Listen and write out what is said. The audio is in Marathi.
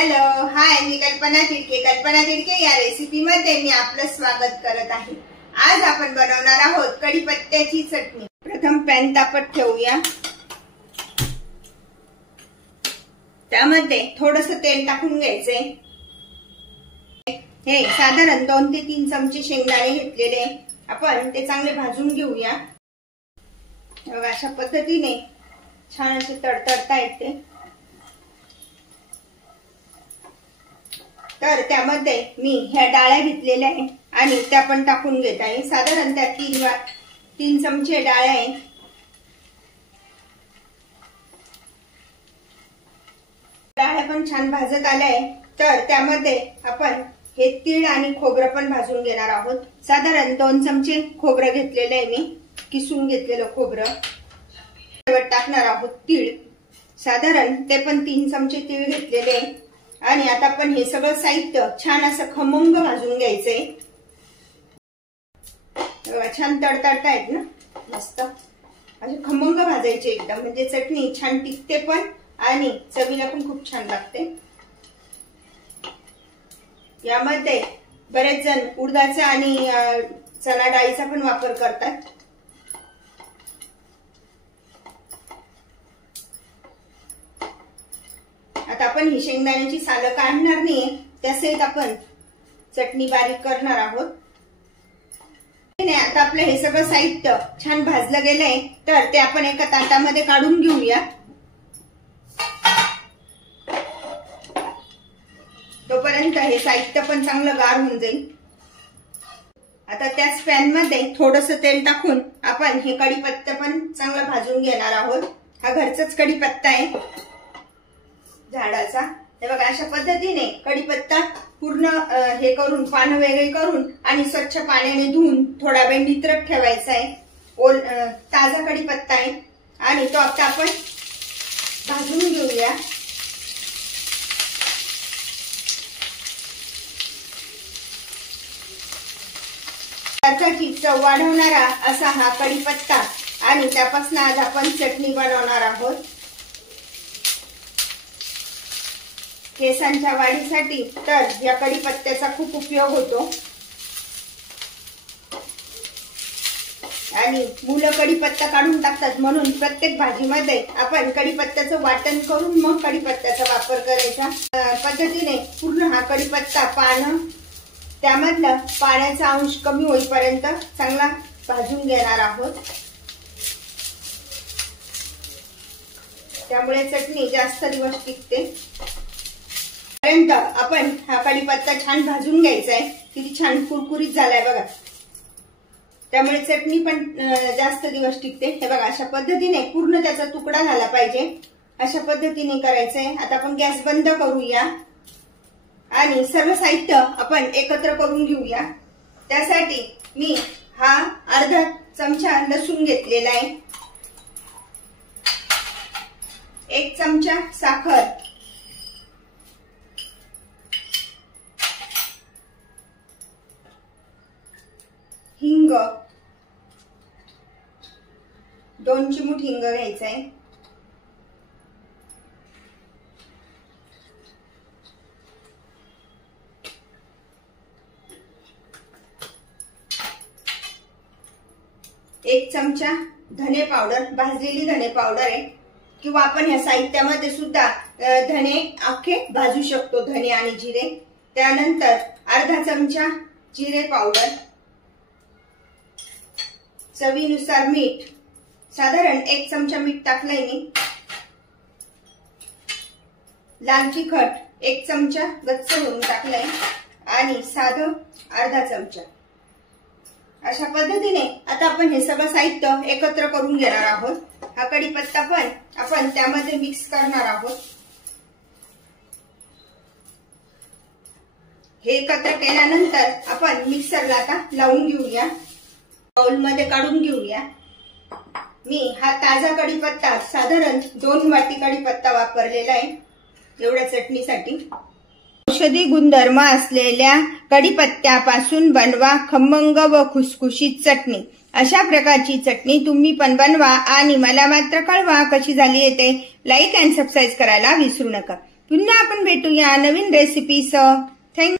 हॅलो हाय, मी कल्पना तिडके. कल्पना तिडके या रेसिपी मध्ये मी आपलं स्वागत करत आहे. आज आपण बनवणार आहोत कढीपत्त्याची चटणी. प्रथम पॅन तापत ठेवूया. त्यामध्ये थोडंसं तेल टाकून घ्यायचे. हे साधारण 2 ते 3 चमचे शेंगदाणे घेतलेले आपण ते चांगले भाजून घेऊया. बघा अशा पद्धतीने छान असे तडतडता येते. तर त्यामध्ये मी ह्या डाळ्या घेतलेल्या आहे आणि त्या पण टाकून घेत आहे. साधारण त्या 3 चमचे डाळ्या आहे. डाळ्या पण छान भाजत आल्या आहे. तर त्यामध्ये आपण हे तीळ आणि खोबरं पण भाजून घेणार आहोत. साधारण 2 चमचे खोबरं घेतलेलं आहे, मी किसून घेतलेलं खोबरं टाकणार आहोत. तीळ साधारण ते पण 3 चमचे तीळ घेतलेले आहे. आणि आता आपण हे सगळं साहित्य छान असं खमंग भाजून घ्यायचंय. छान तडतडतायत ना, मस्त असे खमंग भाजायचे एकदम, म्हणजे चटणी छान टिकते पण आणि चवीला पण खूप छान लागते. यामध्ये बरेच जण उडदाचा आणि चणा डाळीचा पण वापर करतात. आता आपण ही शेंगदाण्याची सालं काढणार नाहीये, तसेच आपण चटणी बारीक करणार आहोत. आता आपलं हे सगळं साहित्य छान भाजलं गेलंय, तर ते आपण एका ताटामध्ये काढून घेऊया. तोपर्यंत हे साहित्य पण चांगलं गार होऊन जाईल. आता त्याच पॅन मध्ये थोडंसं तेल टाकून आपण हे कढीपत्ता पण चांगलं भाजून घेणार आहोत. हा घरचाच कढीपत्ता आहे झाडाचा. हे बघा अशा पद्धतीने कढीपत्ता पूर्ण हे करून पानं वेगळे करून आणि स्वच्छ पाण्याने धुवून थोडा वेळ नितरत ठेवायचा आहे. ताजा कढीपत्ता आहे आणि तो आता आपण भाजून घेऊया. चव वाढवणारा असा हा कढीपत्ता आणि त्यापासून आज आपण चटणी बनवणार आहोत. केसांच्या वाढीसाठी तर या कढीपत्त्याचा खूप उपयोग होतो. आणि मुलं कढीपत्ता काढून टाकतात, म्हणून प्रत्येक भाजीमध्ये आपण कढीपत्त्याचं वाटण करून मग कढीपत्त्याचा वापर करायचा. पद्धतीने पूर्ण हा कढीपत्ता पानं त्यामधलं पाण्याचा अंश कमी होईपर्यंत चांगला भाजून घेणार आहोत. त्यामुळे चटणी जास्त दिवस टिकते. पर्यंत आपण हा कढीपत्ता छान भाजून घ्यायचा आहे. किती छान कुरकुरीत झालाय बघा. त्यामुळे चटणी पण जास्त दिवस टिकते. हे बघा अशा पद्धतीने पूर्ण त्याचा तुकडा झाला पाहिजे, अशा पद्धतीने करायचंय. आता आपण गॅस बंद करूया आणि सर्व साहित्य आपण एकत्र करून घेऊया. त्यासाठी मी हा अर्धा चमचा लसूण घेतलेला आहे, 1 चमचा साखर, हिंग, 2 चिमूट हिंग घ्यायचा आहे. एक चमचा धने पावडर, भाजलेली धने पावडर आहे, किंवा आपण ह्या साहित्यामध्ये सुद्धा धने अख्खे भाजू शकतो, धने आणि जिरे. त्यानंतर अर्धा चमचा जिरे पावडर, चवीनुसार मीठ, साधारण 1 चमचा मीठ टाकलंय मी. लाल तिखट 1 चमचा गच्च भरून टाकलंय आणि साधं अर्धा चमचा. अशा पद्धतीने आता आपण हे सगळं साहित्य एकत्र करून घेणार आहोत. हा कढीपत्ता पण आपण त्यामध्ये मिक्स करणार आहोत. हे एकत्र केल्यानंतर आपण मिक्सरला आता लावून घेऊया. बाउल मध्ये काढून घेऊया. मी हा ताजा कढीपत्ता साधारण 2 वाटी कढीपत्ता वापरलेला आहे एवढ्या चटणीसाठी. औषधी गुणधर्म असलेल्या कढीपत्त्यापासून बनवा खमंग व खुसखुशीत चटणी. अशा प्रकारची चटणी तुम्ही पण बनवा आणि मला मात्र कळवा कशी झाली ते. लाईक अँड सबस्क्राईब करायला विसरू नका. पुन्हा आपण भेटूया नवीन रेसिपीसह. थँक्यू.